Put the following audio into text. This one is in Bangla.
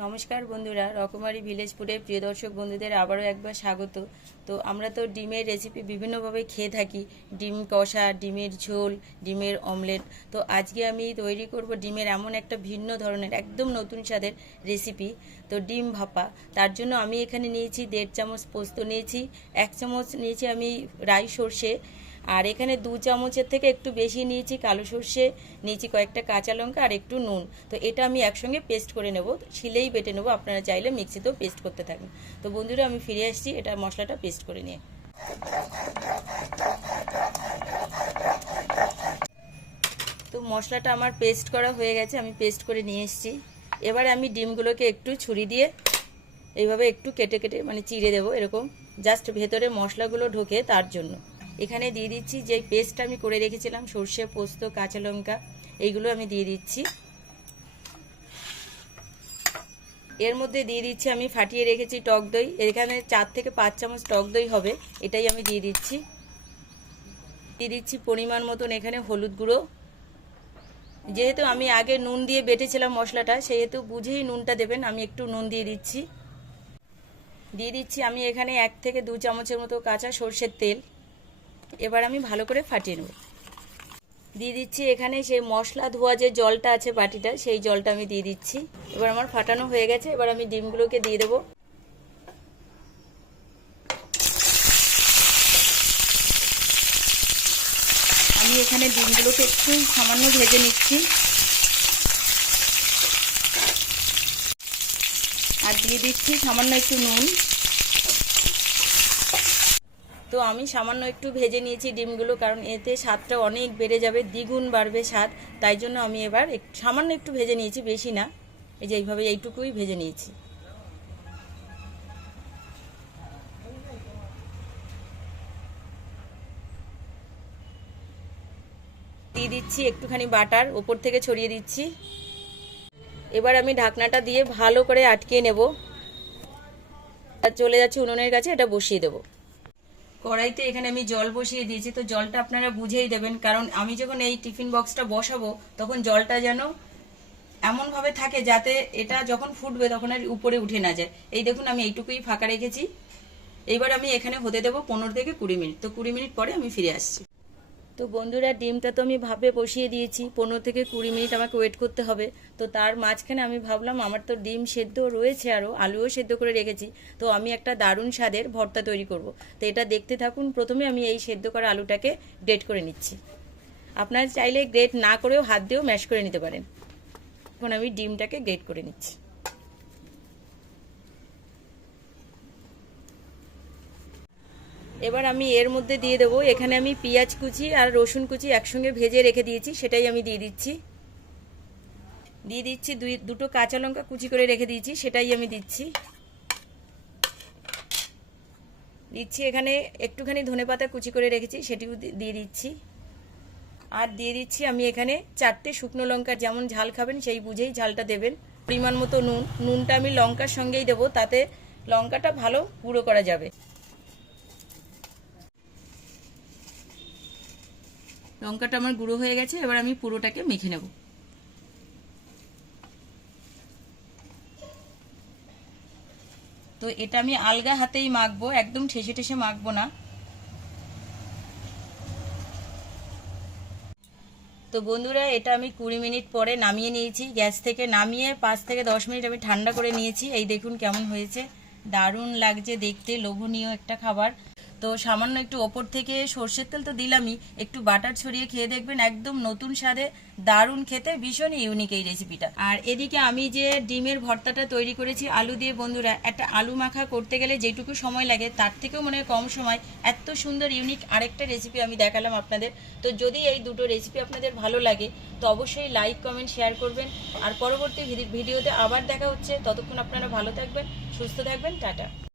নমস্কার বন্ধুরা, রকমারি ভিলেজ ফুডের প্রিয় দর্শক বন্ধুদের আবারও একবার স্বাগত। তো আমরা তো ডিমের রেসিপি বিভিন্নভাবে খেয়ে থাকি, ডিম কষা, ডিমের ঝোল, ডিমের অমলেট। তো আজকে আমি তৈরি করব ডিমের এমন একটা ভিন্ন ধরনের একদম নতুন স্বাদের রেসিপি, তো ডিম ভাপা। তার জন্য আমি এখানে নিয়েছি 1.5 চামচ পোস্ত নিয়েছি, 1 চামচ নিয়েছি আমি রাই সর্ষে, আর এখানে 2 চামচের থেকে একটু বেশি নিয়েছি কালো সর্ষে, নিয়েছি কয়েকটা কাঁচা লঙ্কা আর একটু নুন। তো এটা আমি একসঙ্গে পেস্ট করে নেব, শিলেই বেটে নেব, আপনারা চাইলে মিক্সিতেও পেস্ট করতে থাকেন। তো বন্ধুরা আমি ফিরে আসছি এটা মশলাটা পেস্ট করে নিয়ে। তো মশলাটা আমার পেস্ট করা হয়ে গেছে, আমি পেস্ট করে নিয়ে এসেছি। এবারে আমি ডিমগুলোকে একটু ছুরি দিয়ে এইভাবে একটু কেটে কেটে মানে চিড়ে দেবো, এরকম জাস্ট ভেতরে মশলাগুলো ঢোকে তার জন্য। এখানে দিয়ে দিচ্ছি যে পেস্টটা আমি করে রেখেছিলাম, সর্ষে, পোস্ত, কাঁচা লঙ্কা, এইগুলো আমি দিয়ে দিচ্ছি। এর মধ্যে দিয়ে দিচ্ছি আমি ফাটিয়ে রেখেছি টক দই, এখানে 4 থেকে 5 চামচ টক দই হবে, এটাই আমি দিয়ে দিচ্ছি। দিয়ে দিচ্ছি পরিমাণ মতন এখানে হলুদ গুঁড়ো। যেহেতু আমি আগে নুন দিয়ে বেটেছিলাম মশলাটা, সেহেতু বুঝেই নুনটা দেবেন, আমি একটু নুন দিয়ে দিচ্ছি। দিয়ে দিচ্ছি আমি এখানে 1 থেকে 2 চামচের মতো কাঁচা সর্ষের তেল। এবার আমি ভালো করে ফাটিয়ে নেব। দিয়ে দিচ্ছি এখানে সেই মশলা ধোয়া যে জলটা আছে বাটিটা, সেই জলটা আমি দিয়ে দিচ্ছি। এবার আমার ফাটানো হয়ে গেছে, এবার আমি ডিমগুলোকে দিয়ে দেবো। আমি এখানে ডিমগুলোকে একটু সামান্য ভেজে নিচ্ছি, আর দিয়ে দিচ্ছি সামান্য একটু নুন। তো আমি সামান্য একটু ভেজে নিয়েছি ডিমগুলো, কারণ এতে স্বাদটা অনেক বেড়ে যাবে, দ্বিগুণ বাড়বে স্বাদ। তাই জন্য আমি এবার সামান্য একটু ভেজে নিয়েছি, বেশি না, এই যে এইভাবে এইটুকুই ভেজে নিয়েছি। দিয়ে দিচ্ছি একটুখানি বাটার, ওপর থেকে ছড়িয়ে দিচ্ছি। এবার আমি ঢাকনাটা দিয়ে ভালো করে আটকে নেব, আর চলে যাচ্ছি উনুনের কাছে, এটা বসিয়ে দেবো। কড়াইতে এখানে আমি জল বসিয়ে দিয়েছি, তো জলটা আপনারা বুঝেই দেবেন, কারণ আমি যখন এই টিফিন বক্সটা বসাবো তখন জলটা যেন এমনভাবে থাকে যাতে এটা যখন ফুটবে তখন আর উপরে উঠে না যায়। এই দেখুন আমি এইটুকুই ফাঁকা রেখেছি। এইবার আমি এখানে হতে দেবো 15 থেকে 20 মিনিট। তো 20 মিনিট পরে আমি ফিরে আসছি। তো বন্ধুরা ডিমটা তো আমি ভাপে বসিয়ে দিয়েছি, 15 থেকে 20 মিনিট আমাকে ওয়েট করতে হবে। তো তার মাঝখানে আমি ভাবলাম আমার তো ডিম সেদ্ধ রয়েছে, আরও আলুও সেদ্ধ করে রেখেছি, তো আমি একটা দারুণ স্বাদের ভর্তা তৈরি করব। তো এটা দেখতে থাকুন। প্রথমে আমি এই সেদ্ধ করা আলুটাকে গ্রেট করে নিচ্ছি। আপনারা চাইলে গ্রেট না করেও হাত দিয়েও ম্যাশ করে নিতে পারেন। এখন আমি ডিমটাকে গ্রেট করে নিচ্ছি। এবার আমি এর মধ্যে দিয়ে দেবো, এখানে আমি পেঁয়াজ কুচি আর রসুন কুচি একসঙ্গে ভেজে রেখে দিয়েছি, সেটাই আমি দিয়ে দিচ্ছি। দিয়ে দিচ্ছি দুটো কাঁচা লঙ্কা কুচি করে রেখে দিয়েছি, সেটাই আমি দিচ্ছি। দিচ্ছি এখানে একটুখানি ধনেপাতা কুচি করে রেখেছি, সেটিও দিয়ে দিচ্ছি। আর দিয়ে দিচ্ছি আমি এখানে 4টে শুকনো লঙ্কা, যেমন ঝাল খাবেন সেই বুঝেই ঝালটা দেবেন। পরিমাণ মতো নুন, নুনটা আমি লঙ্কার সঙ্গেই দেবো, তাতে লঙ্কাটা ভালো গুঁড়ো করা যাবে। লঙ্কাটা আমার গুঁড়ো হয়ে গেছে, এবার আমি পুরোটাকে মেখে নেব। তো এটা আমি আলগা হাতেই মাখবো, একদম ঠেসে ঠেসে মাখবো না। তো বন্ধুরা এটা আমি 20 মিনিট পরে নামিয়ে নিয়েছি, গ্যাস থেকে নামিয়ে 5 থেকে 10 মিনিট আমি ঠান্ডা করে নিয়েছি। এই দেখুন কেমন হয়েছে, দারুণ লাগছে দেখতে, লোভনীয় একটা খাবার। তো সামান্য একটু ওপর থেকে সর্ষের তেল তো দিলামই, একটু বাটার ছড়িয়ে খেয়ে দেখবেন, একদম নতুন স্বাদে, দারুণ খেতে, ভীষণ ইউনিক এই রেসিপিটা। আর এদিকে আমি যে ডিমের ভর্তাটা তৈরি করেছি আলু দিয়ে, বন্ধুরা একটা আলু মাখা করতে গেলে যেটুকু সময় লাগে তার থেকেও মনে হয় কম সময় এত সুন্দর ইউনিক আরেকটা রেসিপি আমি দেখালাম আপনাদের। তো যদি এই দুটো রেসিপি আপনাদের ভালো লাগে তো অবশ্যই লাইক, কমেন্ট, শেয়ার করবেন। আর পরবর্তী ভিডিওতে আবার দেখা হচ্ছে, ততক্ষণ আপনারা ভালো থাকবেন, সুস্থ থাকবেন, টাটা।